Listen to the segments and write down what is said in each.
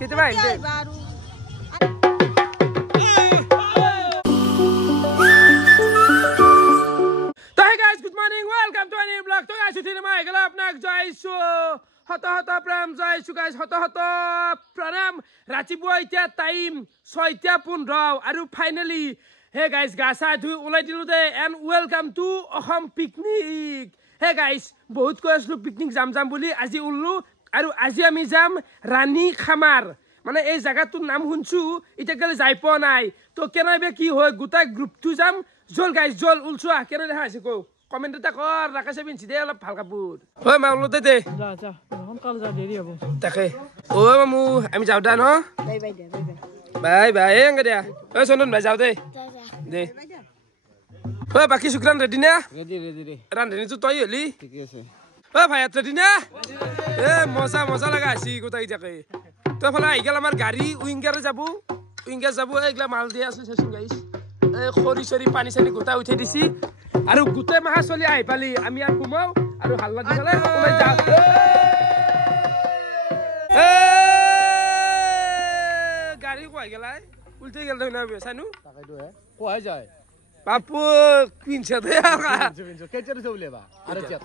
কেতিয়াবা আহিম দে Good morning, welcome to a new vlog. So guys, today I will apnak jaisu. Hata pram jaisu guys. Hata pranam. Rachibo itia time. So itia pun raw. Aru finally, hey guys, gasa dhui ulai dilu de and welcome to Aham picnic. Hey guys, bahut ko aslu picnic jam boli aji ullu. Aru aji ami jam Rani Khamar. মানে এই জায়গাটোৰ নাম শুনছো এটা গলে যাই পোৱা নাই তো কেনাইবে কি হয় গোটা গ্ৰুপটো যাম জল গাইস জল উলছোৱা কেনে দেখা আছে কো কমেন্ট এটা কৰ ৰাখাছে বিনছি দে অলপ ভাল কাপোৰ ওই মাউলো দে দে যা যা সোনকাল যা দেৰি হ'ব তাকে ও মামু আমি যাও দা ন বাই বাই এঙ্গ দিয়া ওই চন্দন ভাই যাও দে দে ওই বাকি শুক্রান রেডি না রেডি রান্ধনি তো তই হলি ঠিক আছে ওই ভাই রেডি না এ মজা লাগা আছি গোটাই থাকে তো ফলা আইগাল আমার গাড়ি উইঙ্গারে যাব এইগলা মাল দিয়া আছে সেসন গাইস এই খৰি সৰি পানী চানি গোটা উঠাই দিছি আৰু গোটে মাহা চলি আই পালি আমি আৰ ঘুমাও আৰু হাল্লা দি গলে ওই যা গাড়ি কই গেলাই উল্টে গেল না বেসানু তাকাইতো হে কই যায় বাপু কিনছে দে কেচে চলেবা আরে চেত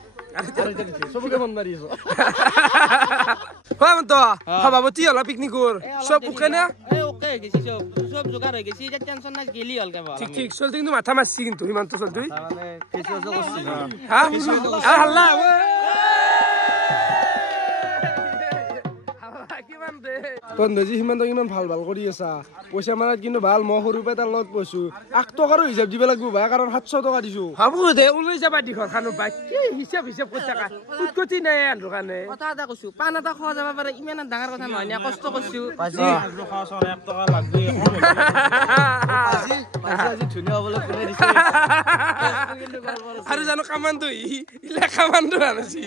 সবকে মন মারিছো হয় তো সভাপতি হলা পিকনিকৰ সব ওকে না ওকে গেছি সব জোগাড় হৈ গেছি এটা টেনশন নাই গেলি হলকে বা ঠিক চলতে কিন্তু মাথা মারছি কিন্তু ইমান তো চলতুই মানে কেচে করছি হ্যাঁ হাল্লা তন্দজি হিমান ইমান ভাল কৰি আছা পইচা মাৰাত কিন্তু ভাল মই সৰু পে তাৰ লগত পইছো 8 টকাৰ হিচাপ দিব লাগিব ভাই কাৰণ 700 টকা দিছো হাবু দে ওলাই যাবা দিখৰ খানো বাই কি হিচাপ কৰি থাকা কুটকটি নাই আন দোকানে কথা এটা কৈছো পান এটা খোৱা যাব পাৰে ইমান ডাঙৰ কথা নহয় না কষ্ট কৰিছো আজি খোৱা 1 টকা লাগবে আজি ধুনীয়া হবলৈ কোনে দিছে আৰু জানো কামানটো ইলা কামানটো আনছি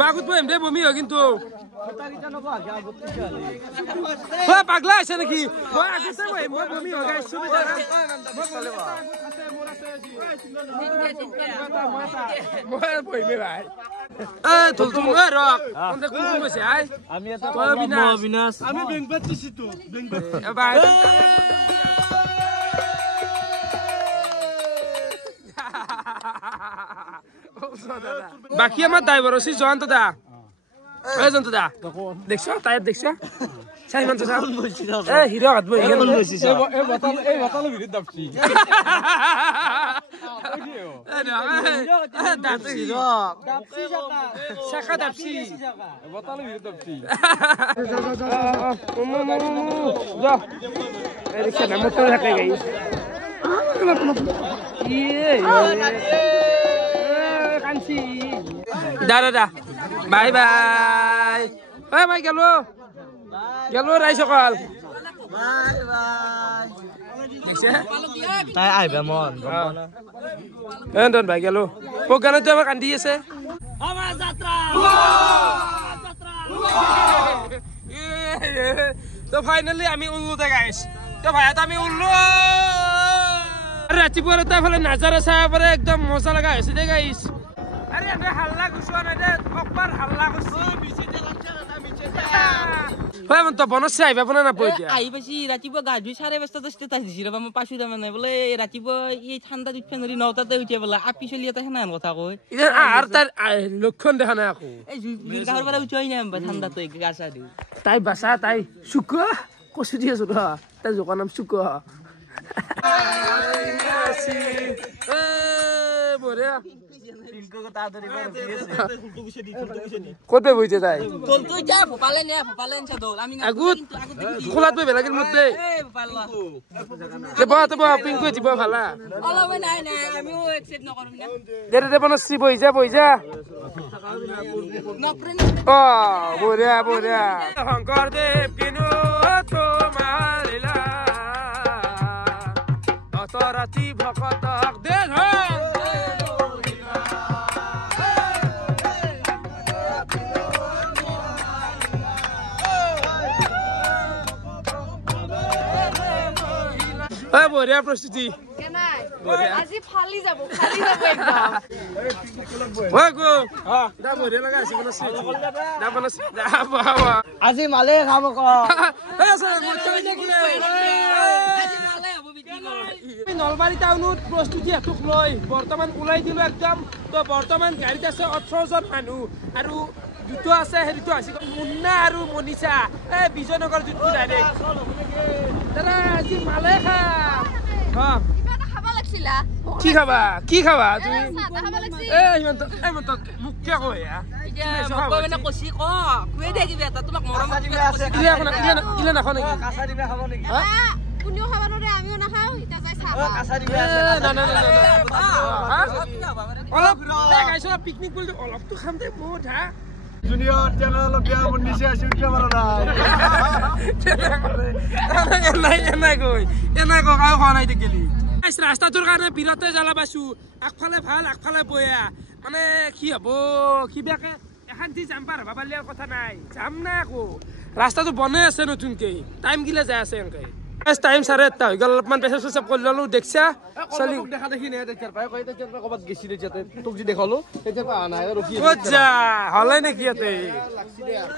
মাগুত বম দে বমি হয় কিন্তু ওই পাগলা আছে নাকি মই আগতে মই বমি হৈ গাইছো মই বইমে ভাই তোল তুমি রক কোনটা কোন কইছে আই আমি এটা অবিনাশ আমি বেংবাত দিছি তো বেংবাত ভাই বাকি আমার ড্রাইভার আছে জয়ন্ত দা জয়ন্ত দা দেখছো টায়ার দেখছো সাইমন তো সাউন্ড বলছি এ হিরো হাত বই গেল বলছি এই বোতল ভিতর দাবছি দাবছি হিরো দাবছি শাখা দাবছি বোতল ভিতর দাবছি যা এই রিকশা নাম তো থাকে গাইস ইয়ে কানছি দাদা বাই বাই ওই ভাই গেল রাই সকাল বাই বাই দেখছে তাই আইবা মন এন্ডন ভাই গেল প্রোগ্রামে তো আমার কান্দি আছে আমার যাত্রা তো ফাইনালি আমি উল্লু তে গাইস তো ভাই আমি উল্লু ৰাতিপুৱা এটা ফলে নাজাৰা চাই পৰে একদম মজা লাগা হৈছে দে গাইস আৰে আমি হাল্লা গুছুৱা নাই দে অকবাৰ হাল্লা গুছি মিছিতে লাগছে না মিছিতে হয় মন তো বনছে আইবা বনা না পইয়া আইবাছি ৰাতিপুৱা গা ধুই 5:30 তে তাই দিছি ৰবা মই পাছু দাম নাই বলে ৰাতিপুৱা এই ঠাণ্ডা দিত ফেনৰি 9টাতে উঠিয়া বলা আপি চলি এটা হেনা কথা কই আৰ তাৰ লক্ষণ দেখা নাই আকো এই গাহৰ পৰা উঠই নাই ঠাণ্ডাতে গাছা দি তাই বাসা তাই সুক কসু দি আছো ৰ তাই জোকা নাম সুক কোথায় বইছে তাই খোলাত বই বেলাগের মধ্যে পিঙ্কু দিব ভালা বনশ্রী বই যা ও বঢ়িয়া বঢ়িয়া শংকৰদেৱ কিনো তোমাৰ লীলা অতৰাতি ভকতক দে বঢ়িয়া প্ৰস্তুতি আজি ফালি যাব একদম ওই গো দা বৰে লগা আছে কোন আছে দা বনছ দা বাবা আজি মালে খাব ক আছে মই কোনে আজি মালে হ'ব বিক্রি কৰ নলবাৰী টাউনত প্ৰস্তুতি এটুক লৈ বৰ্তমান ওলাই দিলো একদম তো বৰ্তমান গাড়ীত আছে 18 জন মানুহ আৰু দুটো আছে হেৰিটো আছে মুন্না আৰু মনিষা এ বিজয়নগৰ যুদ্ধ ডাইৰেক্ট দাদা আজি মালে খা হ্যাঁ কি খাবা তুমি এ ইমান তো মুখ কিয় কয় মানে কছি ক কুয়ে দে কিবা এটা তোমাক মৰম দিবে আছে ইলে নাখাও নেকি কাঁচা দিবে খাব নেকি কোনিও খাব নৰে আমিও নাখাও ইটা যাই চাবা কাঁচা দিবে আছে না অলপ গাইছ পিকনিক বুলি অলপটো খাম দে বহুত হা জুনিয়ৰ চ্যানেল বিয়া বনিছে আছে উঠে মাৰা এনাই কাও খোৱা নাই দেখিলি ৰাস্তাটোৰ কাৰণে বিৰতে জ্বালা পাইছো আগফালে ভাল আগফালে বয়া মানে কি হব কিবাকে এখান্তি যাম পাৰ ভাবা লিয়াৰ কথা নাই যাম না আকৌ ৰাস্তাটো বনাই আছে নতুনকে টাইম গিলে যাই আছে এনেকে টাইম 8:30 হৈ গ'ল অলপমান পেছাব চেছাব কৰি ললো দেখছা চলি দেখা দেখি নে তেতিয়াৰ পাই কই তেতিয়াৰ পাই কবাত গেছি যাতে তোক যি দেখালো তেতিয়াৰ পাই আনা ৰখি ক'ত যা হলে নেকি ইয়াতে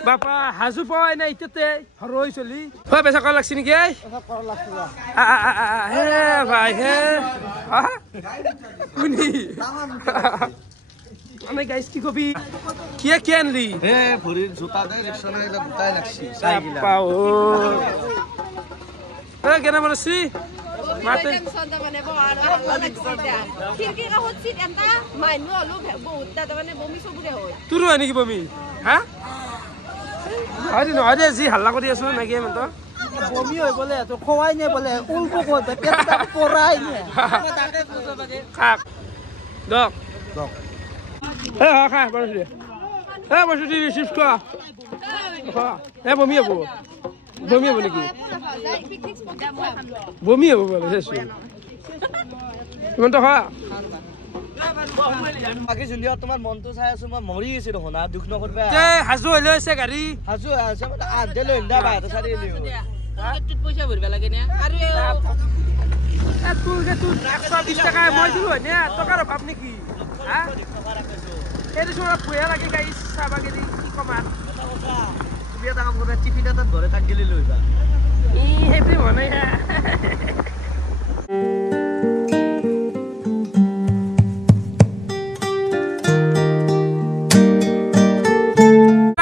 বাপা হাজু পাই না ইতেতে হৰই চলি হয় পেছা কল লাগছি নেকি হে ভাই হে কোনি মানে গাইস কি কবি কি আনলি হে ভৰিৰ জোতা দে ৰিক্সা নাইলা গোটাই লাগছি চাই গিলা পাও এ কেনে বনছি মাতে সন্তা মানে বহার ভালো লাগছে এটা খিড়কি কা হচ্ছে এটা মাইনু হলো বহুত দাদা মানে বমি সবুরে হয় তুরু হয় নাকি বমি হ্যাঁ আরে জি হাল্লা কৰি আছো নাকি মত বমি হৈ বলে তো খোৱাই নে বলে উলকো কই পেটটা পৰাই নে তাকে পুজো বাগে খাক দক এ খা বনছি এ বসুটি রিসিভ কর এ বমি হবো নাকি বমি হবো বলে শেষে ইমান তো খা বাকি জুলিয়া তোমাৰ মনটো চাই আছো মই মৰি গৈছে দেখোন না দুখ নকৰবা তে হাজু হইলে আছে গাড়ী হাজু আছে আধে লৈ ইন্দা বাহিৰত চাৰি লিও পকেটত পয়সা ভৰবা লাগে না আৰু তোৰ 120 টাকা মই দিলো নে টকাৰ অভাৱ নেকি হা এইটো সময় ভয়া লাগে গাইছ চাবাগে কি কমাৰ বিয়া কাম কৰে টিফিন এটাত ভৰে তাক গেলি লৈবা ই হেপি মনে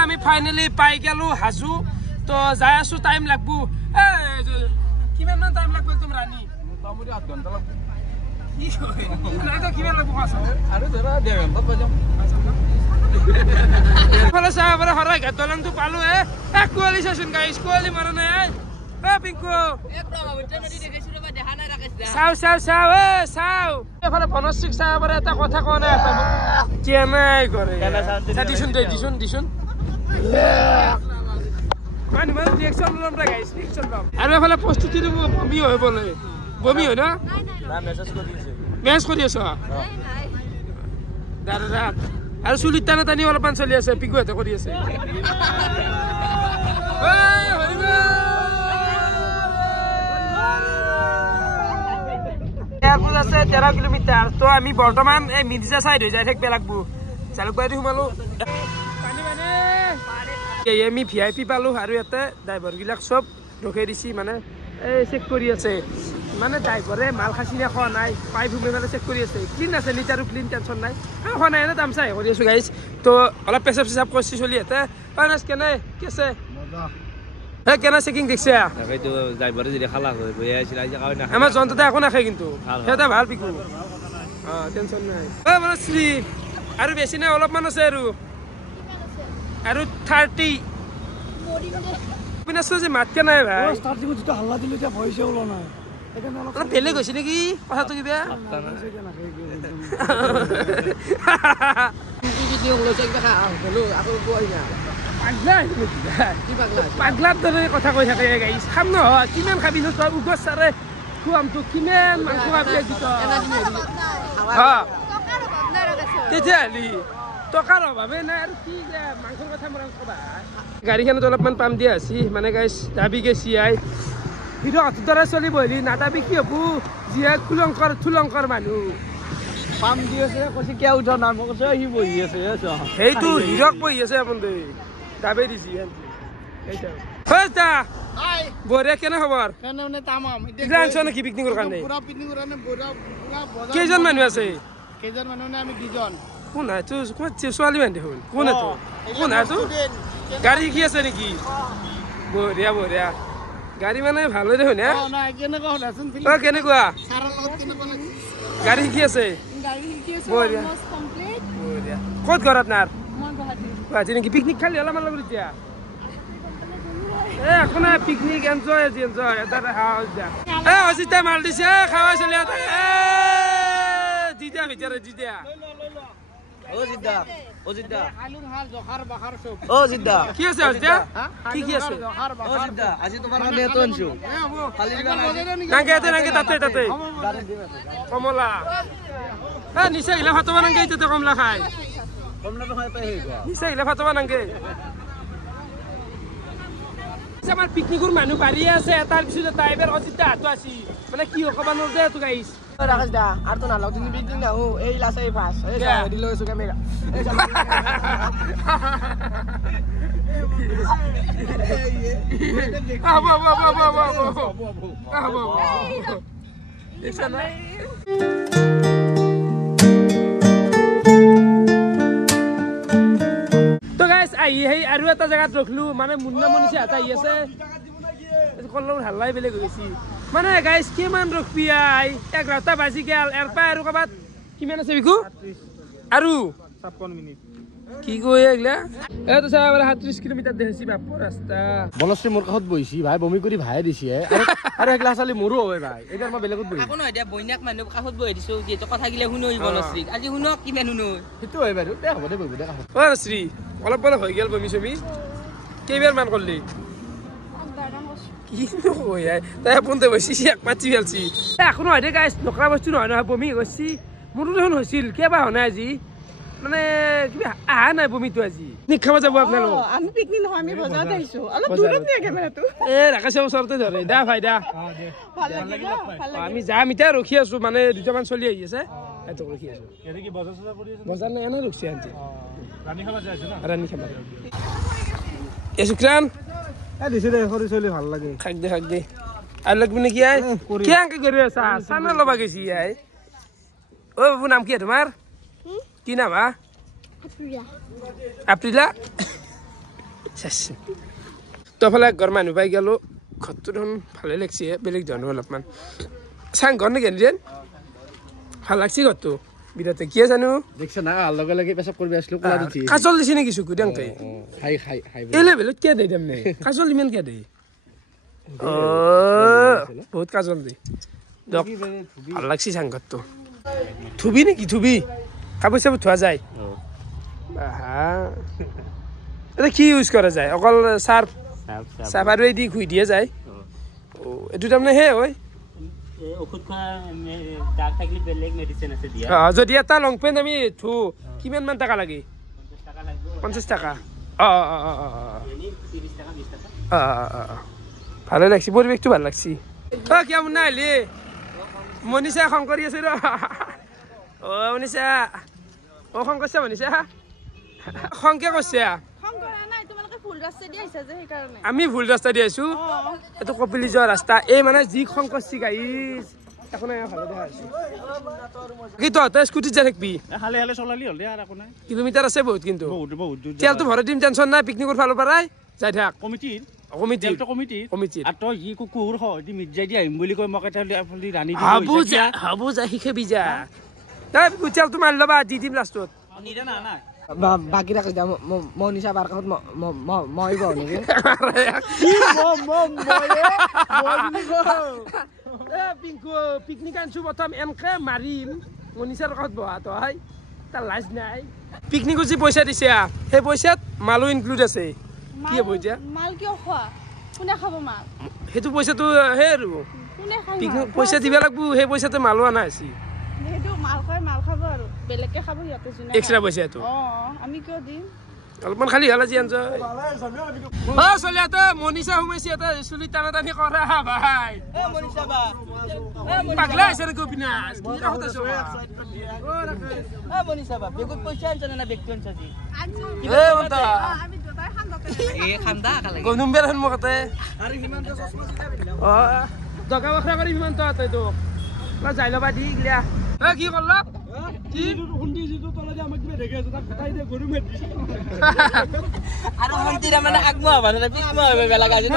আমি ফাইনালি পাই গেলো হাজু তো যাই আছো টাইম লাগবো কিমান মান টাইম লাগবো একদম ৰাণী মোটামুটি 8 ঘণ্টা লাগবো কি কয় না কিমান লাগবো আৰু ধৰা 1.5 ঘণ্টা পাই যাম ফলে সাহেবরা হরাই গতলাং তো পালো এ কোয়ালি সেশন গাইস কোয়ালি মারা নাই এ পিঙ্কু একদম আবটা নদী দেখাইছো রে দেখা না রাখিস সাও সাও এফালে বনশ্রিক সাহেবরা এটা কথা কোৱা নাই কেনাই কৰে দিছুন মানে ৰিঅ্যাকশন লম ৰে গাইস ৰিঅ্যাকশন লম আৰু এফালে প্ৰস্তুতি বমি হৈ বলে বমি হয় না না মেসেজ কৰি আছে মেসেজ কৰি আছ দাদা আৰু চুলিত টানি অলপমান চলি আছে পিকুহঁতে কৰি আছে আছে 13 কিলোমিটাৰ তো আমি বৰ্তমান এই মিৰ্জা চাইড হৈ যাই থাকিব লাগবো চালুকবাৰী সোমালো আমি VIP পালো আৰু ইয়াতে ড্ৰাইভাৰ গিলাক সব ৰখাই দিছি মানে এই চেক কৰি আছে মানে ড্ৰাইভাৰে মাল খাচি খোৱা নাই পাইপ ঘুমে মানে চেক কৰি আছে ক্লিন আছে লিটাৰো ক্লিন টেনশ্যন নাই খোৱা নাই এনে দাম চাই কৰি আছো গাইছ তো অলপ পেচাব চেচাব কৰিছি চলি ইয়াতে ফাইনান্স কেনে কি আছে মজা কেনে চেকিং দেখছে তাকেতো ড্ৰাইভাৰে যদি খালা হৈ বহি আছিল আজি কাও না আমাৰ জনতাতে একো নাখায় কিন্তু সেটা ভাল পিকু টেনশ্যন নাই বনশ্ৰী আৰু বেছি নাই অলপমান আছে আৰু 30 পিনে যে মাতকে নাই ভাই ষ্টাৰ্টিং যেটা হাল্লা দিলে এতিয়া ভইছে ওলা নাই এখানে অলপ বেলেগ হৈছে নেকি কথাটো কিবা পাগলাৰ দৰে কথা কৈ থাকে গাইছ খাম নহয় কিমান খাবি ন তই উগৰ চাৰে খুৱাম তোক কিমান মাংস খাবি তেতিয়াহ'লে টকাৰ অভাৱে নাই আৰু কি মাংসৰ কথা মোৰ কবা গাড়ীখনত অলপমান পাম দিয়া আছি মানে গাইছ যাবি গেছি হিৰো হাতৰ দ্বাৰা চলি বহিলি নাটাবি কি হবো যিহে থুলংকৰ মানুহ পাম দি আছে কৈছে কিয় উঠা নাম কৈছে সি বহি আছে সেইটো হিৰক বহি আছে আপুনি দাবে দিছি এইটা বঢ়িয়া কেনে খবৰ কেনে তামাম আনছ নেকি পিকনিকৰ কাৰণে পুৰা পিকনিকৰ কাৰণে পুৰা কেইজন মানুহ আছে কেইজন মানুহ নে আমি দুজন কোন হয় তো ছোৱালী মানুহ দেখোন কোন হয় কোন হয় তো গাড়ী শিকি আছে নেকি বঢ়িয়া বঢ়িয়া গাড়ী মানে ভালে দেখোন হে কেনেকুৱা হ'লাচোন কেনেকুৱা ছাৰৰ লগত কেনেকুৱা লাগে গাড়ী শিকি আছে বঢ়িয়া বঢ়িয়া ক'ত ঘৰ আপোনাৰ গুৱাহাটী নেকি পিকনিক খালি অলপমান লগত এতিয়া একো নাই পিকনিক এনজয় এটা অজিতা মাল দিছে খাৱা চলি জিতিয়া ভিতৰে জিতিয়া কি আছে অজিতা কি আছে নাংগে তাতে কমলা নিচা আহিলে ভাতবা নাংগে এতিয়া কমলা খাই নিচা আহিলে ভাতবা নাংগে আমাৰ পিকনিকৰ মানুহ বাঢ়ি আছে তাৰ পিছত এটা এবাৰ অজিতা হাতো আছি মানে কি ক'ব নোৱাৰো তো গাইছ ৰাকেশ দা আৰু তো নালাও তুমি পিকনিক নাহো এই লাছে ফাস এই হেৰি লৈ আছো কেমেৰা তো গাইছ আহি সেই আৰু এটা জেগাত ৰখলো মানে মুন্না মনিছে হাত আহি আছে কলৰ হাল্লাই বেলেগ হৈ গৈছি মানে গাইছ কিমান ৰখবি আই 11টা বাজি গেল এৰপা আৰু ক'বাত কিমান আছে বিকু আৰু 56 মিনিট কি কই এগলা এটো চাবা 37 কিলোমিটাৰ দেখিছি বাপৰ ৰাস্তা বনশ্ৰী মোৰ কাষত বহিছি ভাই বমি কৰি ভাই দিছে আৰু একলা চালি মোৰো হয় ভাই এতিয়া মই বেলেগত বহি আকো নহয় দিয়া বইনাক মানুহ কাষত বহি দিছো যেটো কথা গিলে শুনো বনশ্ৰী আজি শুনক কিমান শুনো সেইটো হয় বাৰু দে হ'ব দে বহি দে কাষত অ শ্ৰী অলপ বল হৈ গেল বমি চমি কেইবাৰ মান কৰলি কি কই আই তাই পুনতে বসি এক পাচি ফেলছি এখন হয় দে গাইছ নকৰা বস্তু নহয় বমি গৈছি মোৰো দেখোন হৈছিল কেবা হনা আজি মানে কিবা আহা নাই বমিটো আজি পিকনিক খাব যাব আপোনালোক আমি পিকনিক নহয় আমি বজাৰত আহিছো অলপ দূৰত নিয়ে কেমেৰাটো ৰাকেশৰ ওচৰতে ধৰে দা ভাই দা ভাল লাগিল আমি যাম এতিয়া ৰখি আছো মানে দুটামান চলি আহি আছে এটো ৰখি আছো এনে কি বজাৰ চজাৰ কৰি আছে বজাৰ নাই এনে ৰখি আনছে ৰাণী খাবা যাইছে না ৰাণী খাবা এ শুক্ৰান এ দিছে দে সৰি চলি ভাল লাগে খাক দে আৰু লাগবি নেকি আই কি আংকে কৰি আছা চানা লবা গেছি আই ও বাবু নাম কি তোমাৰ কি নাম হা আপ্ৰিলা তফালে ঘৰ মানুহ পাই গেলো ঘৰটো দেখোন ভালে লাগছে বেলেগ ধৰণৰ অলপমান চাং ঘৰ নেকি যেন ভাল লাগছে ঘৰটো বিৰাটে কিয় জানো দেখছ না লগে লগে পেছাব কৰিব আসলো কলা দিছি কাজল দিছি নেকি চকু দেংতে হাই হাই হাই এলে বেলেগ কিয় দেই দেমনে কাজল ইমান কিয় দেই বহুত কাজল দেই ভাল লাগছে চাং ঘৰটো থুবি নেকি থুবি কাপোৰ চাপোৰ ধোৱা যায় এটা কি ইউজ কৰা যায় অকল চাৰ্ফ চাফাৰ দি ঘুই দিয়ে যায় এইটো তাৰমানে হে হয় যদি এটা লং পেণ্ট আমি ধো কিমান মান টকা লাগে 50 টকা ভালে লাগছে পৰিৱেশটো ভাল লাগছে কেমন নাহিলি মনিষা খং কৰি আছে ৰ মনিষা খং কৰিছে মনিষা খং কিয় কৰিছে আমি ভুল ৰাস্তা দি আছো এইটো কপিলি যোৱা ৰাস্তা এই মানে যি খং কৰছি গাইছ এখন ভালে দেখা আছে কি তহঁতে স্কুটিত যাই থাকবি হালে হালে চলালি হল দে আর একো নাই কিলোমিটাৰ আছে বহুত কিন্তু বহুত বহুত তেলটো ভৰাই দিম টেনচন নাই পিকনিকৰ ফালৰ পৰাই যাই থাক কমিটিৰ কমিটিৰ আৰ তই ই কুকুৰ হয় দি মিট যাই দি আহিম বুলি কই মকে তালি আপলি ৰাণী দি হাবু যা শিখাবি যা তেলটো মাৰি ল'বা দি দিম লাষ্টত নিদে না না বাকি ৰাখি যা মনিষা বাৰ কাষত মই গও নেকি পিংকু পিকনিক আনছো প্ৰথম এনেকে মাৰিম মনিষাৰ কাষত বহা তই তাৰ লাজ নাই পিকনিকৰ যি পইচা দিছে সেই পইচাত মালো ইনক্লুড আছে কি হ'ব এতিয়া মাল কিয় খোৱা কোনে খাব মাল সেইটো পইচাটো হে আৰু কোনে খাই পিকনিক পইচা দিব লাগব সেই পইচাতে মালো আনা আছে সেইটো মাল খাব আৰু বেলেগকে খাব সিহঁতে জুনা এক্সট্ৰা পইচাটো আমি কিয় দিম অলপমান খালি হল আজি এনজয় চলি এটা মনীষা সোমাইছে এটা চুলি টানা টানি কৰা ভাই পাগলা আছে নে গোপিনাথ কি কথা আছো মনীষা বা বেগুত পইচা আনছ না বেগটো আনছ জি বন্ধা আমি দুটাই খান্দতে খান্দা কালে গনুম্বের সন্মুখতে আৰু হিমন্ত চশমা দগা বখৰা কৰি হিমন্ত তই তো যাই লবা দি গিলা কি কৰলা কি হুন্দি জিটো তলে যে আমাক দিবে দেখে আছে তাক ফটাই দে গরু মেট আৰু হন্তিৰা মানে আগমা হ'ব না পিছমা হ'ব বেলা গাজি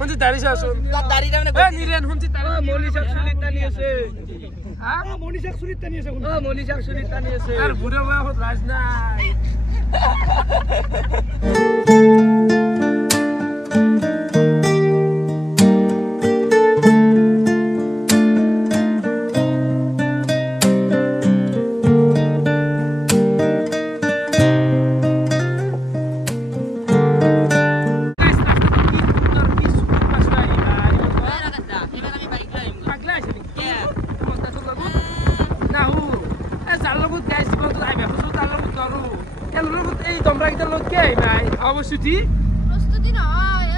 হুন্দি দাড়ি চাচোন তার দাড়িটা মানে নিৰেন হুন্দি দাড়ি মনীষাক চুলিত টানি আছে হা মনীষাক চুলিত টানি আছে মনীষাক চুলিত টানি আছে আর বুড়া বয়সত লাজ নাই Suti? Prostuti নহয়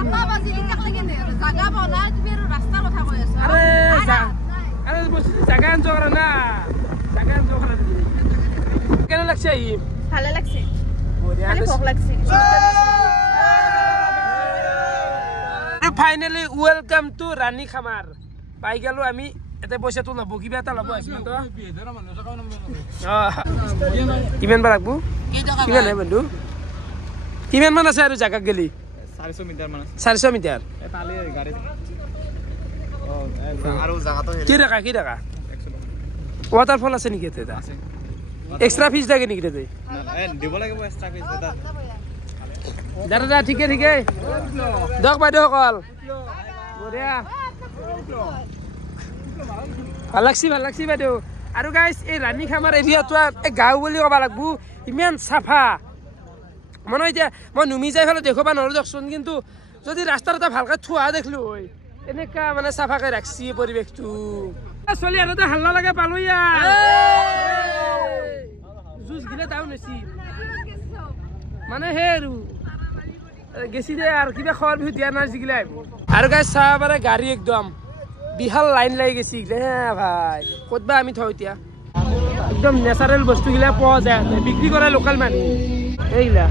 এটা বাজি লিখাক লাগি নে জাগা বনা তুমি রাস্তা কথা কই আছো আরে বসি জাগা আনছো করা না জাগা আনছো করা কেন লাগছে এই ভালো লাগছে খালি ভোক লাগছে ফাইনালি ওয়েলকাম টু রানী খামার পাই গেল আমি এতে পয়সা তো লব কিবা এটা লব আসবেন তো কিমান বার রাখবো কিমান নাই বন্ধু কিমান মান আছে আৰু জাগাত গেলি 400 মিটাৰ মান 400 মিটাৰ তালে গাড়ী আৰু জাগাটো কি টাকা ওয়াটারফল আছে নেকি এটা এক্সট্রা ফিস লাগে নেকি তে দিব লাগিব এক্সট্রা ফিস এটা দাদা ঠিকে দক বাইদেউ সকল বঢ়িয়া ভাল লাগছি বাইদেউ আৰু গাইজ এই ৰাণী খামাৰ এৰিয়াটো গাঁও বুলি ক'ব লাগব ইমান চাফা মানে এতিয়া মই নুমি যাই ফেলে দেখবা নোৱাৰো দিয়কচোন কিন্তু যদি ৰাস্তাৰ এটা ভালকে থোৱা দেখিলো হয় এনেকা মানে চাফাকে ৰাখছি পৰিৱেশটো চলি আৰু এটা হাল্লা লাগে পালো ইয়াৰ জুচ গিলে তাও নেছি মানে হে আৰু গেছি দে আৰু কিবা খোৱাৰ বিহু দিয়া নাই যিগিলা আহিব আৰু গাইজ চাহ পাৰে গাড়ী একদম বিশাল লাইন লাগি গেছি হে ভাই ক'তবা আমি থওঁ এতিয়া একদম নেচাৰেল বস্তুগিলা পোৱা যায় বিক্ৰী কৰে লোকেল মানুহ এইগিলা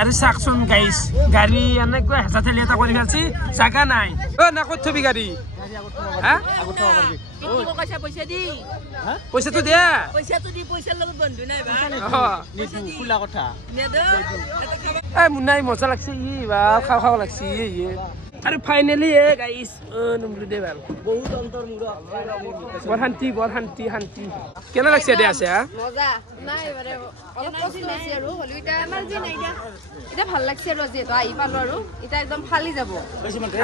আৰু চাকচোন গাইজ গাড়ী এনেকুৱা হেঁচা ঠেলি এটা কৰি ফেলছি জাগা নাই না ক'ত থবি গাড়ী পইচাটো দিয়া মুন্নাই মজা লাগছে ই বা খাওঁ লাগছি আৰু ফাইনেলি গাইজ নমলো দে ভাল বহুত অন্তৰ বৰ শান্তি কেনে লাগছে দে আছে মজা নাই বাৰে অলপ কষ্ট আছে আৰু হলি এটা এনাৰ্জি নাই এটা ভাল লাগছে আৰু যেটো আহি পালো আৰু এটা একদম ফালি যাব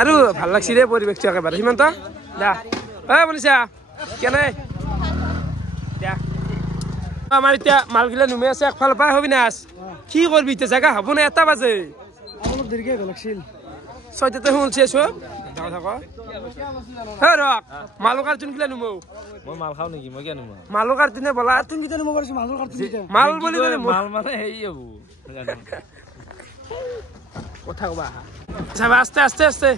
আৰু ভাল লাগছি দে পৰিৱেশটো একেবাৰে সিমান্ত দা মনীষা কেনে দিয়া আমাৰ এতিয়া মালগিলা নুমে আছে একফালৰ পৰা হবি নাচ কি কৰবি এতিয়া জাগা হ'ব না 1 বাজে অলপ দেৰিকে গ'ল লাগছিল 6টাতে শুনছে চব থাক ৰক মালৰ কাৰ্টুন গিলা নুমো মই মাল খাও নেকি মই কেন মালৰ কাৰ্টুনে বলা তুমি কিটা নুমো কৰিছ মালৰ কাৰ্টুন মাল বুলি কলে মাল মানে হেই হ'ব কথা কবা চাবা আস্তে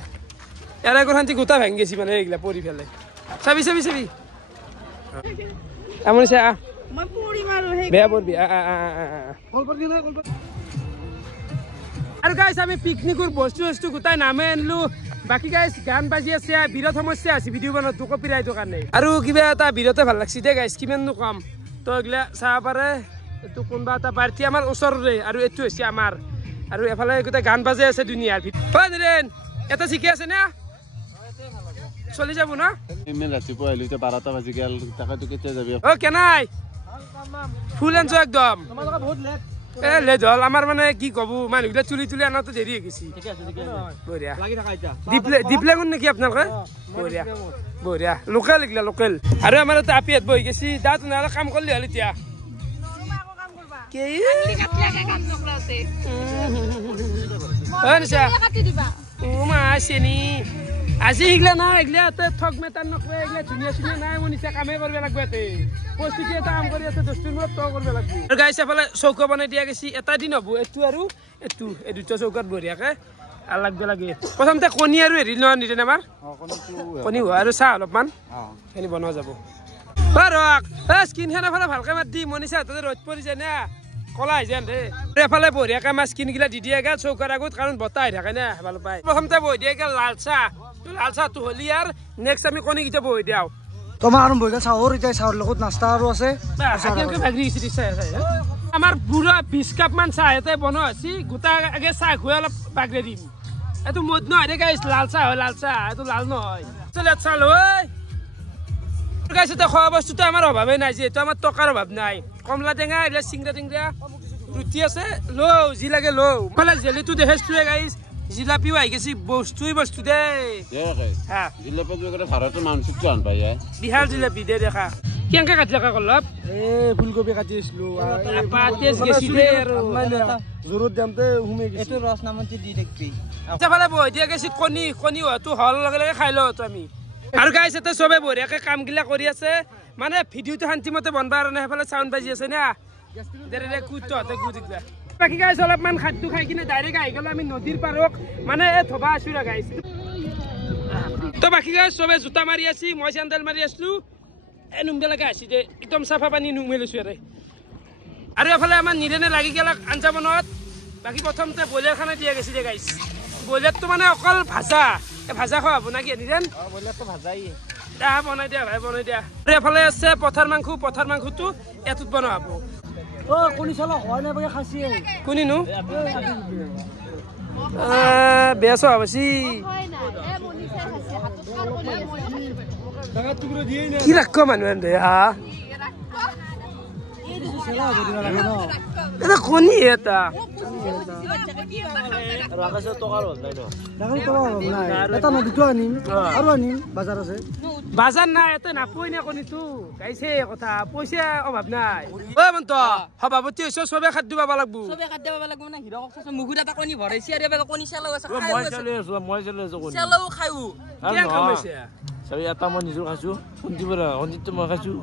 ইয়াৰ আগৰ শান্তি গোটা ভাঙি গেছি মানে এইগিলা পৰি ফেলে চাবি আমনিছা মই পৰি মাৰো হে বেয়া পৰবি আৰু গাইছ আমি পিকনিকৰ বস্তু গোটাই নামে আনলো বাকি গাইছ গান বাজি আছে বিৰাট সমস্যা আছে ভিডিঅ' বনোৱাটো কপিৰাইটৰ কাৰণে আৰু কিবা এটা বিৰাটে ভাল লাগছি দে গাইছ কিমাননো কম তো এগিলা চাব পাৰে এইটো কোনোবা এটা পাৰ্টি আমাৰ ওচৰৰে আৰু এইটো হৈছে আমাৰ আৰু এফালে গোটেই গান বাজে আছে দুনিয়াৰ নিৰেন এটা ঠিকে আছে না চলি যাব না ইমান ৰাতিপুৱা আহিলো এতিয়া 12টা বাজি গেল তাকাটো কেতিয়া যাবি কেনাই ফুল এনজয় একদম বহুত লেট লেট হল আমাৰ মানে কি কব মানুহগিলা চুলি আনাতো দেৰি হৈ গৈছে বঢ়িয়া ডিপ্লেগুন নেকি আপোনালোকে বঢ়িয়া লোকেল এইগিলা লোকেল আৰু আমাৰ এটা আপিহঁত বহি গৈছে তাত নহ'লে কাম কৰিলে হ'ল এতিয়া চেনি আজি এইগিলা নাই এইগিলা ঠগ মেটাৰ নকৰে এইগিলা ধুনীয়া ধুনীয়া নাই মোৰ নিচা কামেই কৰিব লাগিব ইয়াতে প্ৰস্তুতি এটা কাম কৰি আছে 10 মিনিট তই কৰিব লাগিব আৰু গাইছ এফালে চৌকা বনাই দিয়া গৈছে এটা দিন হ'ব এইটো আৰু এইটো এই দুটা চৌকাত বঢ়িয়াকে আৰু লাগবে লাগে প্ৰথমতে কণী আৰু হেৰি লোৱা নিদিয়ে আমাৰ কণী হোৱা আৰু চাহ অলপমান সেইখিনি বনোৱা যাব ৰক স্কিনখন এফালে ভালকে মাত দি মনিছা তাতে ৰ'দ পৰি যায় না কলা হৈ যায় দে এফালে বঢ়িয়াকে মাছ স্কিনগিলা দি দিয়ে গেল চৌকাৰ আগত কাৰণ বতাহ আহি থাকে না ভাল পায় প্ৰথমতে বহি দিয়ে গেল লাল চাহটো হ'লি আৰু নেক্সট আমি কণীকেইটা বহি দিওঁ তোমাৰ আৰম্ভ হৈ গ'ল চাহৰ এতিয়া চাহৰ লগত নাস্তা আৰু আছে আমাৰ বুঢ়া 20 কাপ মান চাহ ইয়াতে বনোৱা হৈছে গোটা আগে চাহ খুৱাই অলপ বাগৰে দিম এইটো মদ নহয় দে গাইছ লাল চাহ হয় লাল চাহ এইটো লাল নহয় চলে চাল ঐ গাইছ এতিয়া খোৱা বস্তুটো আমাৰ অভাৱেই নাই যিহেতু আমাৰ টকাৰ অভাৱ নাই কমলা টেঙা এইবিলাক চিংৰা টিংৰা ৰুটি আছে লও যি লাগে লও মানে জেলিটো দেখিছোৱে গাইছ জিলাপিও আহি গৈছে বস্তু দেই বিহাল জিলাপি দে দেখা কেনেকে কাটি থকা অলপ ফুলকবি কাটি আছিলো জোৰত দামতে সোমাই গৈছে ৰস নামতি দি থাকিবি ফালে বহি দিয়া গৈছে কণী হোৱাটো হল লগে লগে খাই লওঁ আমি আৰু গাইছ এতিয়া চবে বঢ়িয়াকে কামগিলা কৰি আছে মানে ভিডিঅ'টো শান্তিমতে বনবা কাৰণে সেইফালে চাউণ্ড বাজি আছে না বাকী গাইছ অলপমান খাদ্য খাই কিনে ডাইৰেক্ট আহি গ'লো আমি নদীৰ পাৰক মানে থবা আছো ৰে গাইছ তো বাকী গাইছ চবে জোতা মাৰি আছি মই চেণ্ডেল মাৰি আছিলো এই নুমবেলাকে আছি যে একদম চাফা পানী নুমে লৈছো আৰু এফালে আমাৰ নিৰেনে লাগি গেল আঞ্জা বনোৱাত বাকী প্ৰথমতে ব্ৰইলাৰ খানা দিয়া গৈছে দে গাইছ ব্ৰইলাৰটো মানে অকল ভাজা ভাজা খোৱা হ'ব নাকি নিৰেন ব্ৰইলাৰটো ভাজাই বনাই দিয়া ভাই বনাই দিয়া আৰু এফালে আছে পথাৰ মাংসটো এটোত বনোৱা হ'ব কণী চালা হয় নাই বাগে খাইছে কোনিনো বেয়া চোৱা বেছি কি ৰাখ মানুহ দে হা এটা কণী এটা বাজাৰ নাই এটা নাপই না কণীটো গাইছে কথা পইচা অভাৱ নাই ঐ মন্ত সভাপতি হৈছ চবে খাদ্য পাব লাগব চবে খাদ্য পাব লাগব না হিৰক কৈছে মুগুত এটা কণী ভৰাইছে আৰু এবাৰ কণী চালাও আছে মই চলি আছো কণী চালাও খাইও কিয় কমাইছে চাবি এটা মই নিজৰ খাইছো শুনতিবৰা অঞ্জিতটো মই খাইছো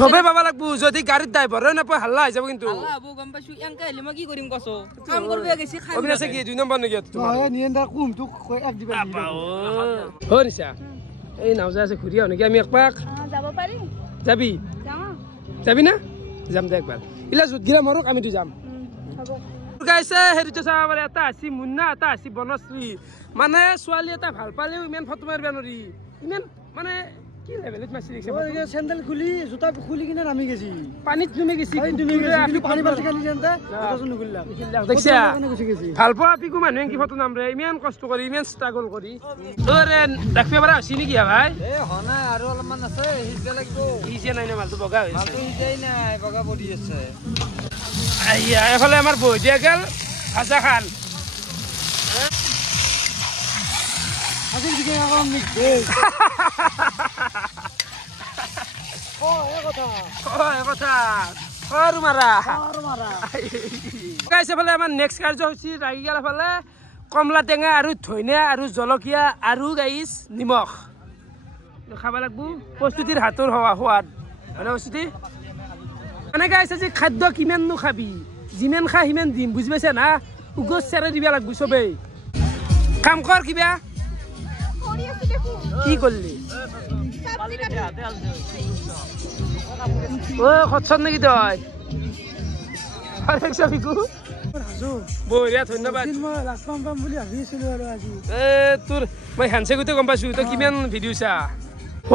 চবে পাব লাগব যদি গাড়ীত ড্ৰাইভাৰ নাপায় হাল্লা হৈ যাব কিন্তু হাল্লা হ'ব গম পাইছো এংকা হলি মই কি কৰিম কছো কাম কৰিব গৈছি খাই অবিনাশে কি 2 নম্বৰ নেকি তোমাৰ নিয়েন্দা কুমটো এক দিবা হৰিছা এই নাওজা আছে ঘূৰি আহ নেকি আমি একপাক যাব পাৰি যাবি না যাম দে একবাৰ ইলা য'ত গিলা মৰক আমিতো যাম গাইছে হেৰিটো চাব পাৰে এটা আছে মুন্না এটা আছে বনশ্ৰী মানে ছোৱালী এটা ভাল পালেও ইমান ফটো মাৰিব নোৱাৰি ইমান মানে কি লেভেলত মাছি দিছে চেন্ডেল খুলি জোতা খুলি কিনে নামি গেছি পানীত তুমি গেছি পানী বালতি খালি যেনতে জোতাটো নুখুলিলা দেখিছা ভাল পোৱা পিকু মানুহে কি ফটো নামৰে ইমান কষ্ট কৰি ইমান ষ্ট্ৰাগল কৰি তোৰে ৰাখিব পৰা হৈছে নেকি ভাই হনা আৰু অলপমান আছে হিজে লাগিব হিজে নাই না মালটো বগা হৈছে মালটো হিজেই নাই বগা পৰি আছে আইয়া এফালে আমাৰ বহি দিয়া গেল ভাজা খান আজি দিকে এখন মিক দে আমাৰ নেক্সট কাৰ্য হৈছে ৰাগি গেল এফালে কমলা টেঙা আৰু ধনিয়া আৰু জলকীয়া আৰু গাইছ নিমখ খাব লাগব প্ৰস্তুতিৰ হাতৰ সোৱাদ হয় না প্ৰস্তুতি মানে গাইছ আজি খাদ্য কিমাননো খাবি যিমান খা সিমান দিম বুজি পাইছা না উগজ চেৰে দিব লাগব চবেই কাম কৰ কিবা কি কৰিলি ও খচ্ছন নেকি তই বঢ়িয়া ধন্যবাদ তোৰ মই হেণ্ডছে গোটে গম পাইছো তই কিমান ভিডিঅ' চা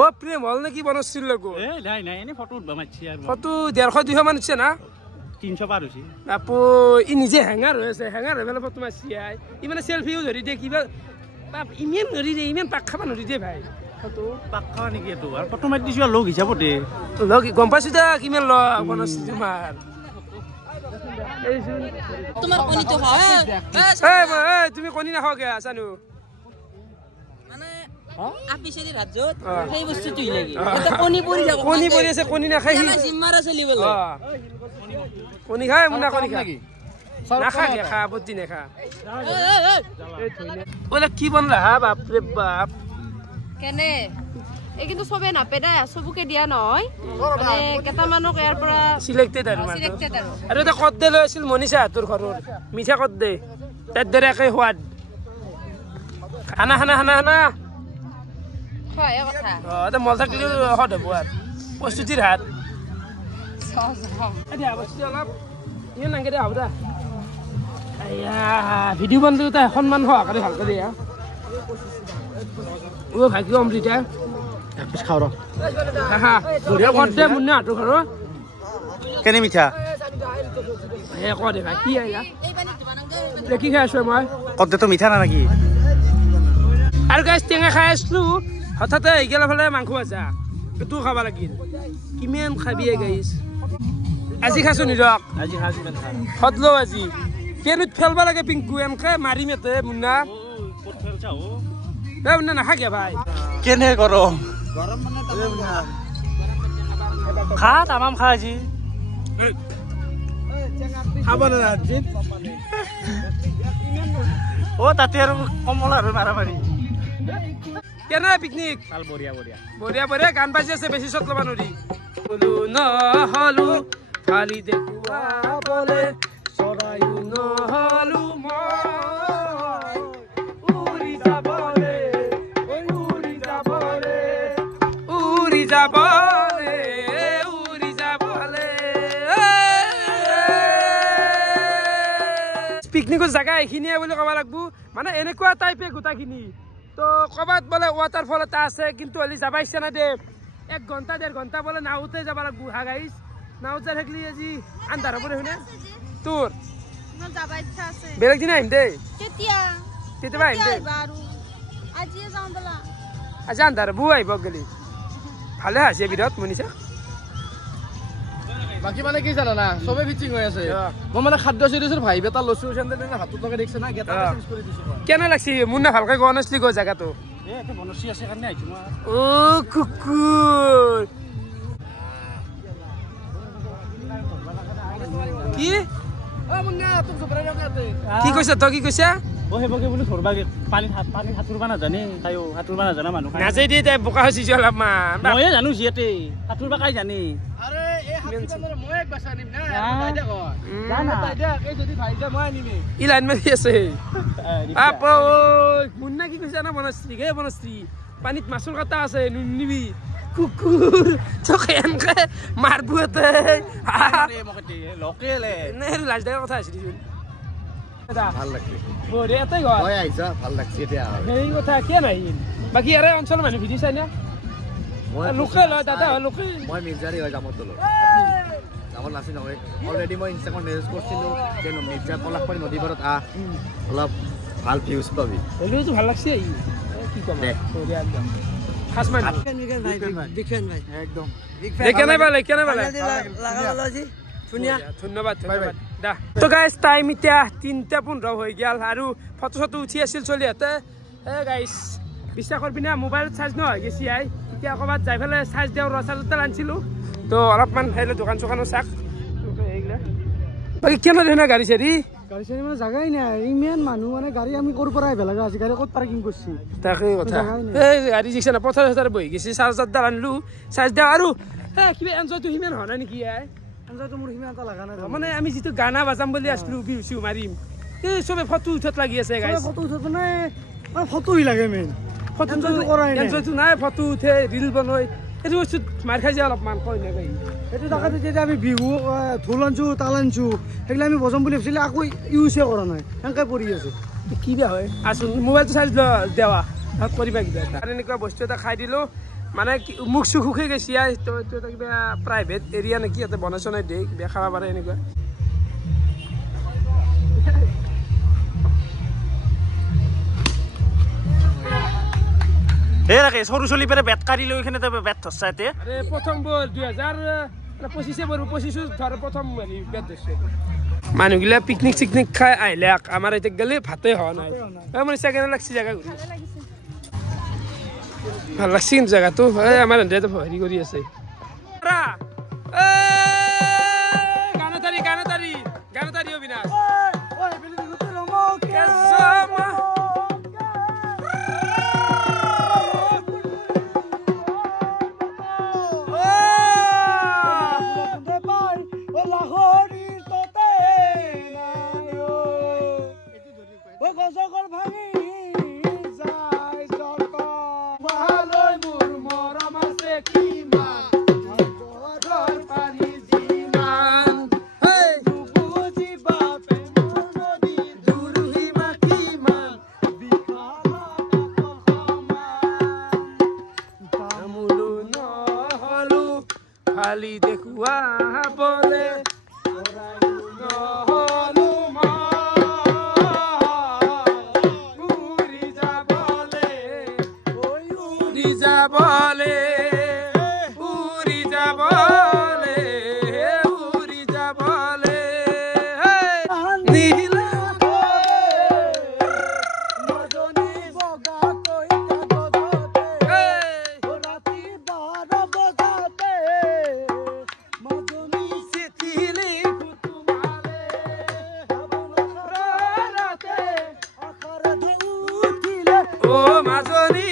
অ প্ৰেম হল নেকি বনশ্ৰীৰ লগত ফটো 150-200 মান উঠছে না 300 পাৰ হৈছে আপো ই নিজে হেঙাৰ হৈ আছে হেঙাৰ হৈ পেলাই ফটো মাৰছি ই মানে চেলফিও ধৰি দিয়ে কিবা ইমান ধৰি দিয়ে ইমান পাক খাব ধৰি দিয়ে ভাই ফটো পাক খাৱা নেকি এইটো আৰু ফটো মাৰি দিছো লগ হিচাপতে লগ গম পাইছো দা কিমান লগ বনশ্ৰী তোমাৰ তোমাৰ কণীটো হয় তুমি কণী নাখাও কিয় জানো মানে আপিছেৰি ৰাজ্যত সেই বস্তুটো লাগি এটা কণী পৰি যাব কণী পৰি আছে কণী নাখাই জিম্মাৰা চলিবলৈ কণী খাই মুনা কণী খাই নাখা খা আপত্তি নেখা ওলা কি বনলা হা বাপরে বাপ কেনে এই কিন্তু সবে নাপেদা সবুকে দিয়া নহয় মানে কেটামানক ইয়াৰ পৰা সিলেক্টেড আৰু এটা কত দে লৈ আছিল মনিষা তোৰ ঘৰৰ মিঠা কত দে তাৰ দৰে একে সোৱাদ খানা খানা খানা খানা হয় কথা এটা মল থাকিলে সদ হ'ব আৰু প্ৰস্তুতিৰ হাত অলপ ইমান নাংগে দে হ'ব দা ভিডিঅ' বনালে তাই সন্মান সহকাৰে ভালকৈ দিয়া ভাগ্য অমৃতা খাওঁ ৰ মুন্না হাতৰ ঘৰৰ কেনে মিঠা ক দেখা কি আহিলা কি খাই আছো মই কদ্দেতো মিঠা না নাকি আৰু গাছ টেঙা খাই আছিলো হঠাতে আহি গেলা ফালে মাংস ভাজা এইটো খাব লাগিল কিমান খাবি গাইছ আজি খাইছো নিৰক আজি খাইছো সদলো আজি কেনুত ফেলবা লাগে পিংকু এনকে মাৰি মেতে মুন্না মুন্না নাখাকে ভাই কেনে গৰম খা তামাম খা আজি খাব না তাতে আৰু কমল আৰু মাৰামাৰি কেনে পিকনিক ভাল বঢ়িয়া বঢ়িয়া বঢ়িয়া বঢ়িয়া গান বাজি আছে বেছি চট ল'বা নৰি বলো নহলো ফালি দেখুৱা বলে চৰায়ো নহলো মই উৰি যাবলে উৰি যাবলে উৰি যাবলে উৰি যাবলে পিকনিকৰ জাগা এইখিনিয়ে বুলি ক'ব লাগিব মানে এনেকুৱা টাইপে গোটাখিনি তো ক'ৰবাত বোলে ৱাটাৰফল এটা আছে কিন্তু হলি যাব ইচ্ছা নাই দে 1 ঘণ্টা 1.5 ঘণ্টা বোলে নাওতে যাব লাগিব হা গাইছ নাওত যাই থাকলি আজি আন্ধাৰ হ'ব দেখোনে তোৰ মোৰ যাব ইচ্ছা আছে বেলেগ দিন আহিম দে কেতিয়া আহিম দে আজিয়ে যাওঁ বলা আজি আন্ধাৰ হ'ব আহিব গেলি ভালে আছে বিৰত মনিছা বাকি মানে কি জানা না সবে ফিটিং হৈ আছে মই মানে খাদ্য চিৰিছৰ ভাই বেটা লসু চেন্দেল হাতত লগে দেখছ না গেটা চেঞ্জ কৰি দিছো কেনে লাগছি মুন্না ভালকৈ কোৱা নাছলি গো জাগাটো এতে বনচি আছে কাৰণে আইছো মই ও কুকুৰ কি ও মুন্না তোক জবৰা লগাতে কি কৈছ তই কি কৈছা হেবকে বুলি ধৰবা পানী সাঁতুৰবা নাজানে তাইও সাঁতুৰবা নাজানা মানুহ নাযাই দে তাই বোকা হৈছি অলপমান ময়ে জানো জিয়াতে সাঁতুৰবা কাই জানে আৰে এই হাতিবান্দৰ মই এক বাছা নিম না তাই দে কয় জানা তাই দে এই যদি ভাই দে মই আনিমি ই লাইন মাৰি আছে আপ মুন্না কি কৈছে না বনশ্ৰী গে বনশ্ৰী পানীত মাছৰ কাটা আছে নিবি কুকুৰ চকে এনকে মাৰবো এতে লোকেলে নেহেৰু লাজ দাৰ কথা আছিল ভাল লাগছে বঢ়িয়া এটাই ঘৰ মই আহিছা ভাল লাগছে এতিয়া সেই কথা কিয় নাহিল বাকী ইয়াৰে অঞ্চলৰ মানুহ ভিডিঅ' চাই না লোকেল হয় দাদা হয় লোকেল মই মিৰ্জাৰী হয় জামত তলত জামত নাচি নহয় অলৰেডি মই ইনষ্টাগ্ৰামত মেছেজ কৰিছিলোঁ যে মিৰ্জা পলাশবাৰী নদী পাৰত অলপ ভাল ভিউজ পাবি হ'লেওতো ভাল লাগছে কি ক'ম বঢ়িয়া একদম খাস মান একদম কেনে পালে ধন্যবাদ দা তো গাইজ টাইম এতিয়া 3:15 হৈ গেল আৰু ফটো চটো উঠি আছিল চলিহঁতে গাইজ বিশ্বাস কৰবি না মোবাইলত চাৰ্জ নহয় গেছি আই এতিয়া ক'ৰবাত যাই পেলাই চাৰ্জ দিওঁ চাৰ্জাৰডাল আনিছিলোঁ তো অলপমান হেৰি দোকান চোকানো চাক বাকী কেনে ধৰণৰ গাড়ী চাৰি মানে জাগাই নাই ইমান মানুহ মানে গাড়ী আমি ক'ৰ পৰা আহিব লাগে আজি গাড়ী ক'ত পাৰ্কিং কৰিছি তাকেই কথা এই গাড়ী যিছে না পথাৰ চথাৰ বহি গৈছে চাৰ্জাৰডাল আনিলোঁ চাৰ্জ দিওঁ আৰু কিবা এনজয়টো সিমান হোৱা নাই নেকি আই আঞ্জাটো মোৰ সিমান এটা লগা নাই মানে আমি যিটো গানা বাজাম বুলি আছিলোঁ বিহু চিহু মাৰিম এই চবে ফটো উঠাত লাগি আছে গাইজ ফটো উঠত মানে ফটোই লাগে মেইন এনজয়টো নাই ফটো উঠে ৰিল বনাই এইটো বস্তুত মাৰ খাই যায় অলপমান কয় নাগাই সেইটো জেগাতে যেতিয়া আমি বিহু ঢোল আনছোঁ তাল আনছোঁ সেইগিলা আমি বজাম বুলি ভাবিছিলোঁ আকৌ ইউজে কৰা নাই সেনেকৈ পৰি আছে কি বেয়া হয় আছোন মোবাইলটো চাৰ্জ দেৱা কৰিবা কিবা এটা আৰু এনেকুৱা বস্তু এটা খাই দিলোঁ মানে মুখ চুখ শুকাই গৈছে এইটো এটা কিবা প্ৰাইভেট এৰিয়া নেকি ইয়াতে বনাই চনাই দিয়ে কিবা খাব পাৰে এনেকুৱা এই ৰাখে সৰু চলি পেৰে বেট কাঢ়ি লৈ কিনে বেট ধৰছা এতে প্ৰথম বল 2025 বল 25 ধৰ প্ৰথম হেৰি বেট ধৰছে মানুহগিলা পিকনিক চিকনিক খাই আহিলে আমাৰ এতিয়া গ'লে ভাতে হোৱা নাই মানে চেকেণ্ড লাগছি জেগা ঘূৰি ভাল লাগছি কিন্তু জেগাটো আমাৰ হেৰি কৰি আছে গানতাৰী অবিনাশ খালি দেখুয়া বলে যাবলে উড়ি যাবলে উড়ি যাবলে নীল ও মাজনী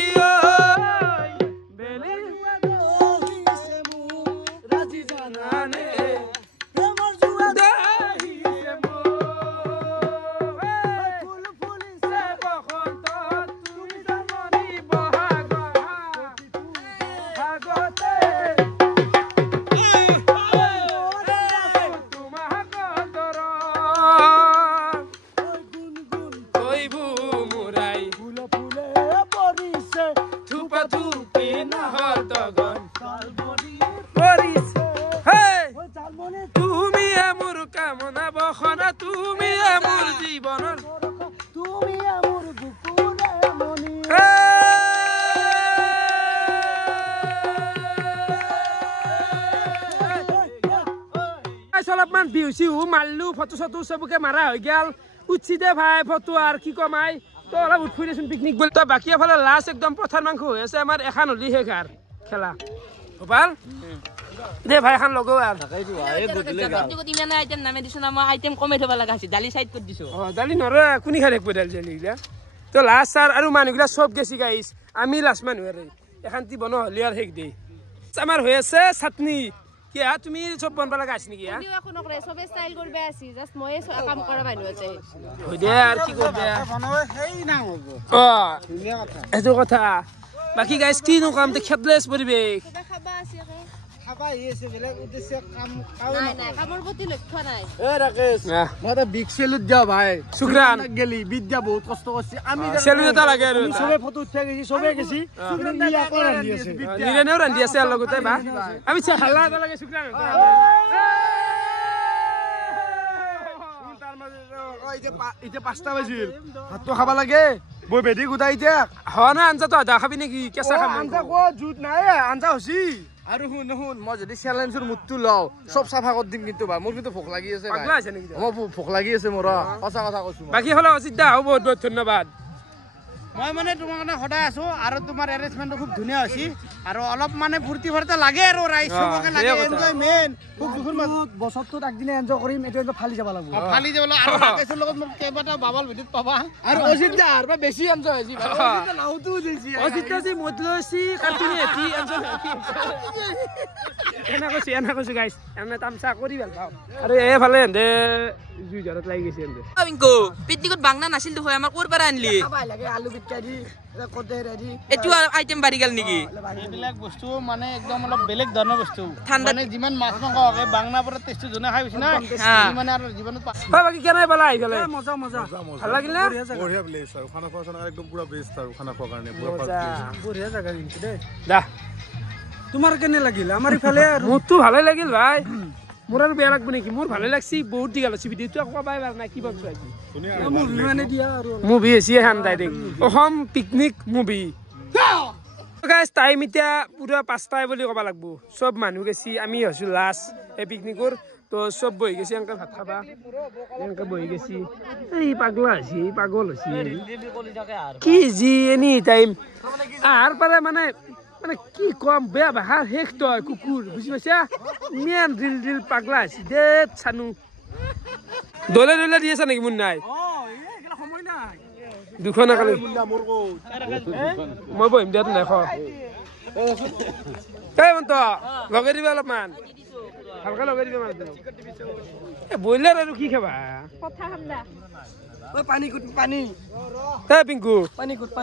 তুমি আমার কামনা বখনা তুমি আমার জীবনের তুমি আমার বুকুরে মনি অলপমান বিহু চিহু মাৰিলো ফটো চটো চবকে মাৰা হৈ গেল উঠছি দে ভাই ফটো আৰু কি কমাই তো অলপ উঠফুই দেচোন পিকনিক গ'ল তো বাকী এফালে লাষ্ট একদম পথাৰ মাংস হৈ আছে আমাৰ এখন হলি শেষ আৰু খেলা গোপাল দে ভাই এখন লগো আৰু ইমান আইটেম নামে দিছো না মই আইটেম কমাই থব লগা আছে দালি সাইড কৰি দিছো দালি নৰে কোনি খাই দেখব দালি দালি গিলা তো লাষ্ট ছাৰ আৰু মানুহগিলা চব গেছি গাইছ আমি লাষ্ট মানুহ আৰু এখানটি বন হলি আৰু শেষ দেই আমাৰ হৈ আছে চাটনি কি তুমি চব বনবা লগা আছে নেকি চবে ষ্টাইল কৰবা আছে জাস্ট মই কাম কৰা মানুহ আছে হৈ দে আৰু কি কৰবা এইটো কথা বাকি গাইছ কি নো কাম খেতলেছ পৰিবেশ খাবা আছে খাবা আছে বেলেগ উদ্দেশ্য কাম নাই নাই কামৰ প্ৰতি লক্ষ্য নাই এ ৰাকেশ মই এটা বিগ সেলুট দিয়া ভাই শুক্ৰান গেলি বিদ্যা বহুত কষ্ট কৰিছে আমি সেলুট এটা লাগে আৰু সবে ফটো উঠাই গেছি সবে গেছি শুক্ৰান দিয়া কৰা দি আছে নিৰেনেও ৰান্ধি আছে আৰু লগতে বা আমি হাল্লা এটা লাগে শুক্ৰান এতিয়া 5টা বাজিল ভাতটো খাবা লাগে বই বেদি গুদাই এতিয়া হ না আঞ্জা তো আধা খাবি নেকি কেঁচা খাবি আঞ্জা কো জুত নাই আঞ্জা হসি আৰু শুন শুন মই যদি চ্যালেঞ্জৰ মুটটো লও সব সাফা কৰি দিম কিন্তু বা মোৰ কিন্তু ভোক লাগি আছে ভাই পাগলা আছে নেকি মই ভোক লাগি আছে মোৰ সঁচা কথা কৈছো বাকি হলো অজিত দা বহুত বহুত ধন্যবাদ মই মানে তোমাৰ কাৰণে সদায় আছো আৰু তোমাৰ এৰেঞ্জমেন্টটো খুব ধুনীয়া হৈছে আৰু অলপ মানে ফূৰ্তি ফাৰ্তা লাগে আৰু ৰাইজ সবকে লাগে এনজয়মেন্ট খুব দুখৰ মাজত বছৰটোত একদিনে এনজয় কৰিম এটো একদম ফালি যাব লাগিব ফালি যাব লাগিব আৰু ৰাকেশৰ লগত মোক কেইবাটা বাবল ভিডিঅ'ত পাবা আৰু অজিত দা আৰু বেছি এনজয় হৈছে অজিত নাউটো দিছি অজিত দা যে মদলছি কাটিনে এটি এনজয় এনা কৈছে গাইছ এনে তামসা কৰি ভাল পাও আৰু এফালে এন্দে জুই জৰত লাগি গৈছে এন্দে বিংকু পিকনিকত বাংনা নাছিল তো আমাৰ কোৰ পৰা আনলি খাবাই লাগে আলু বিটকা দি কোতে ৰেডি এটো আইটেম বাঢ়ি গেল নেকি এইবিলাক বস্তু মানে একদম অলপ বেলেগ ধৰণৰ বস্তু ঠাণ্ডা মানে যিমান মাছ মাংস হয় বাংনা পৰা টেষ্টটো জনা খাই হৈছে না মানে আৰু জীৱনত বাকি কেনে পালা আইফালে মজা মজা ভাল লাগিল না বঢ়িয়া প্লেস আৰু খানা খোৱাৰ কাৰণে একদম পুৰা বেষ্ট আৰু খানা খোৱাৰ কাৰণে পুৰা বঢ়িয়া জাগা কিন্তু দে দা তোমাৰ কেনে লাগিল আমাৰ ইফালে মোৰতো ভালে লাগিল ভাই মোৰ আৰু বেয়া লাগব নেকি মোৰ ভালে লাগছি বহুত দিগাল আছে ভিডিঅ'টো আকৌ পাই পাৰ নাই কি ভাবছ আজি মুভি মানে দিয়া আৰু মুভি আছে হান ডাইৰেক্ট অসম পিকনিক মুভি গাইছ টাইম এতিয়া পুৰা 5টাই বুলি ক'ব লাগব সব মানুহ গেছি আমি হৈছো লাষ্ট এই পিকনিকৰ তো সব বহি গেছি এনেকে ভাত খাবা এনেকে বহি গেছি এই পাগলা হৈছে পাগল হৈছে কি যি এনি টাইম আহাৰ পাৰে মানে মানে কি কম বেয়া ভাষাৰ শেষ তই কুকুৰ বুজি পাইছা মেন ৰিল ৰিল পাগলা আছে দে চানু দলে দলে দি আছে নেকি মোৰ নাই দুশ নাকালে মই বহিম দিয়াত নাই এই মন্ত লগাই দিবা অলপমান ভালকে লগাই দিবা মানে ব্ৰইলাৰ আৰু কি খাবা পানী এই পিংকু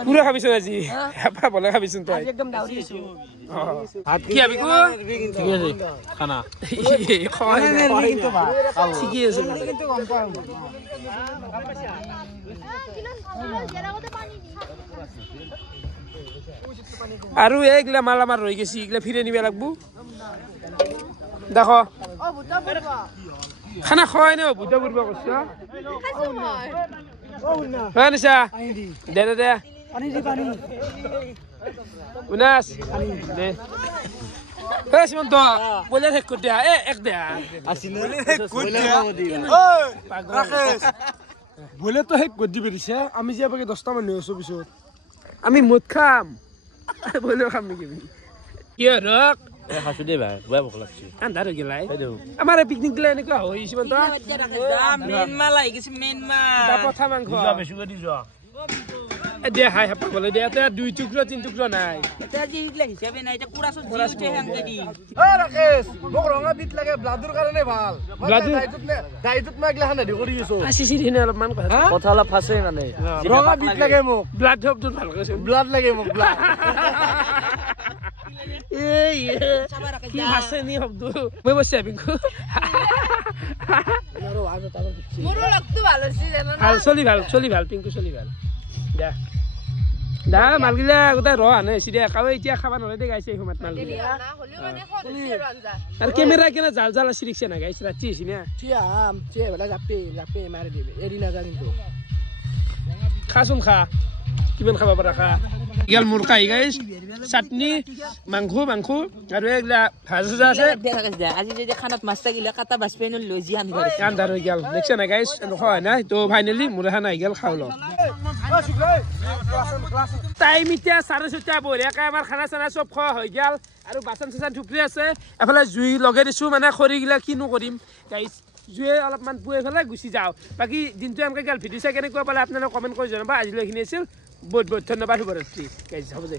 পুৰা খাবিচোন আজি হেঁপাহ বলে খাবিচোন তই একদম দাউৰি আছো কি পিংকু খানা ঠিকে আছে আৰু এইগিলা মাল আমাৰ ৰৈ গেছি এইগিলা ফিৰাই নিব লাগব দেখ খানা খোৱাই নে ভূত ফুৰিব কৈছ হয় নিছা দে দে দে উনাস দে এই সীমন্ত বলে শেষ কৰি দিয়া এক দে বলে তো শেষ কৰি দিবি দিছে আমি যে 10টা মানুহ আছো পিছত আমি মদ খাম বলেও খাম নেকি কি ৰক খাইছো দেই ভাই বেয়া ভোক লাগছে আন্ধাৰ হৈ গেলাই আমাৰ পিকনিক গিলা এনেকুৱা হৈ সীমন্ত পঠা মাংস দিয়া খাই হেঁপাহ বলে দিয়া এতিয়া 2 টুকুৰা 3 টুকুৰা নাই ৰাকেশ মোক ৰঙা বিট লাগে ব্লাডৰ কাৰণে ভাল ডাইটত মই এগলা খানা দি কৰি আছো চিচিনে অলপমান কথা অলপ ফাঁচে মানে ৰঙা বিট লাগে মোক ব্লাড শব্দটো ভালকৈ ব্লাড লাগে মোক ব্লাড কি ভাষা নি শব্দ মই বসে পিংকু মোৰো লগটো ভাল হৈছে জানো না ভাল চলি ভাল পিংকু চলি ভাল দা দা মালগিলা গোটাই ৰহ আনে চিৰিয়া কাৱে এতিয়া খাবা নৰে দে গাইছে সময়ত মালগিলা না হলিও মানে খৰচি আৰু আঞ্জা আৰু কেমেৰা কেনে জাল জাল আছে ৰিক্সা না গাইছ ৰাতি হৈছে না চিয়াম চিয়া বেলা জাপে মাৰি দিবি এৰি নাযা কিন্তু খাচোন খা কিমান খাব পাৰা খা ইগাল মুৰকা গাইছ চাটনি মাংস আৰু এইগিলা ভাজা আছে আজি যদি খানাত মাছ থাকিলে কাটা বাছ পেন লৈ যি আমি আন্ধাৰ হৈ গেল দেখছ না গাইছ হয় না তো ফাইনেলি মোৰে খানা আহি গেল খাও ল টাইম এতিয়া 6:30 বঢ়িয়াকে আমাৰ খানা চানা চব খোৱা হৈ গেল আৰু বাচন চাচন ধুপৰি আছে এফালে জুই লগাই দিছোঁ মানে খৰিগিলা কিনো কৰিম গাইছ জুয়ে অলপমান পুৱাই পেলাই গুচি যাওঁ বাকী দিনটো এনেকৈ গেল ভিডিঅ' চাই কেনেকুৱা পালে আপোনালোকে কমেণ্ট কৰি জনাবা আজিলৈ এইখিনি আছিল বহুত বহুত ধন্যবাদ শুভৰাত্ৰি গাইছ হ'ব দে